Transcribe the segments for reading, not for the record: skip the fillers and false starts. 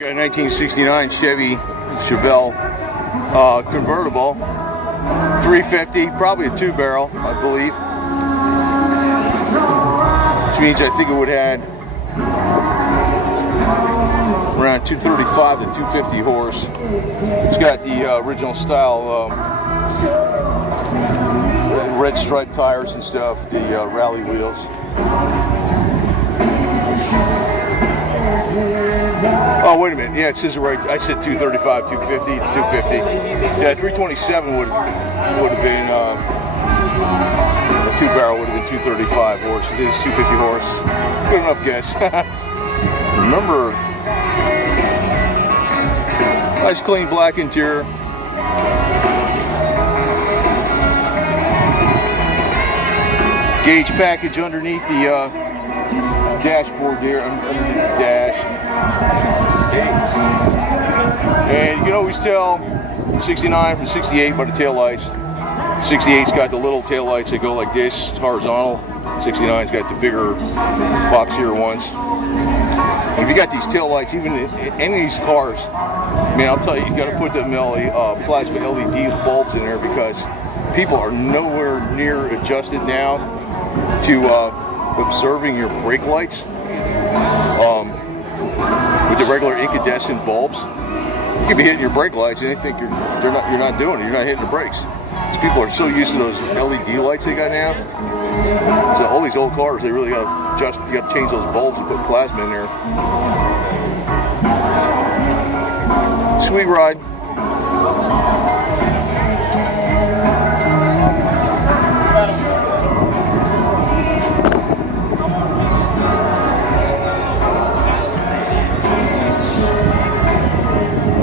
Got a 1969 Chevy Chevelle convertible, 350, probably a two-barrel, I believe. Which means I think it would have had around 235 to 250 horse. It's got the original style red striped tires and stuff, the rally wheels. Oh, wait a minute. Yeah, it says it right. I said 235, 250. It's 250. Yeah, 327 would have been a two-barrel would have been 235 horse. It is 250 horse. Good enough guess. Remember, nice clean black interior. Gauge package underneath the dashboard there, underneath the dash. And you can always tell 69 from 68 by the taillights. 68's got the little taillights that go like this, horizontal. 69's got the bigger, boxier ones. And if you got these taillights, even in any of these cars, I mean, I'll tell you, you got to put them plasma LED bulbs in there because people are nowhere near adjusted now to observing your brake lights with the regular incandescent bulbs. You could be hitting your brake lights and they think you're not doing it. You're not hitting the brakes. These people are so used to those LED lights they got now. So all these old cars, they really got to adjust. You got to change those bulbs and put plasma in there. Sweet ride.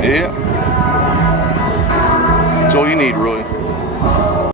Yeah. That's all you need, really.